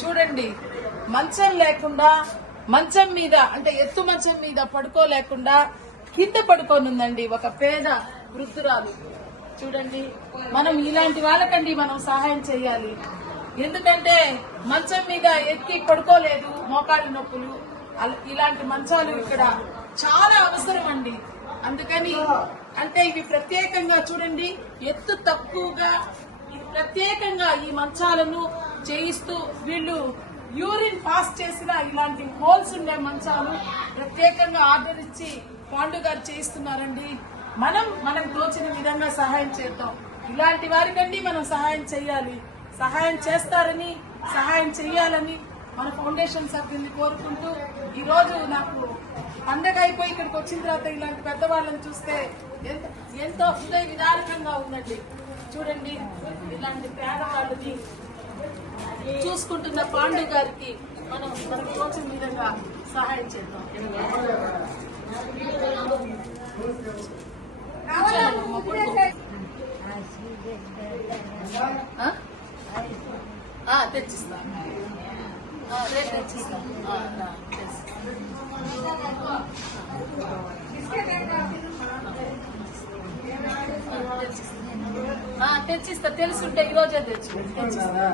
చూడండి మంచం లేకుండా మంచం మీద అంటే ఎత్తు మంచం మీద పడుకోలేకుండా కింద పడుకోనుందండి ఒక పేద వృద్ధురాలు. చూడండి మనం ఇలాంటి వాళ్ళకండి మనం సహాయం చేయాలి. ఎందుకంటే మంచం మీద ఎక్కి పడుకోలేదు మోకాళ్ళ నొప్పులు ఇలాంటి మంచాలు ఇక్కడ చాలా అవసరం అండి అందుకని అంటే ఇవి ప్రత్యేకంగా చూడండి ఎత్తు తక్కువగా ప్రత్యేకంగా ఈ మంచాలను చేయిస్తూ వీళ్ళు యూరిన్ పాస్ చేసిన ఇలాంటి హోల్స్ ఉండే మంచాలు ప్రత్యేకంగా ఆర్డర్ ఇచ్చి పాండు గారు చేయిస్తున్నారండి. మనం మనం తోచిన విధంగా సహాయం చేద్దాం. ఇలాంటి వారికండి మనం సహాయం చేయాలి. సహాయం చేస్తారని సహాయం చేయాలని మన ఫౌండేషన్ సభ్యుల్ని కోరుకుంటూ ఈరోజు నాకు పండగ అయిపోయి ఇక్కడికి వచ్చిన తర్వాత ఇలాంటి పెద్దవాళ్ళని చూస్తే ఎంత ఎంతో హృదయ విదారకంగా ఉందండి. చూడండి ఇలాంటి పేదవాళ్ళని చూసుకుంటున్న పాండు గారికి మనం మనకు తోచిన విధంగా సహాయం చేద్దాం. కూర్చోండి, తెచ్చిస్తా. రేపు తెచ్చిస్తా. తెచ్చిస్తా. ఆ, తెలుసుంటే ఈ రోజే తెచ్చు తెచ్చిస్తా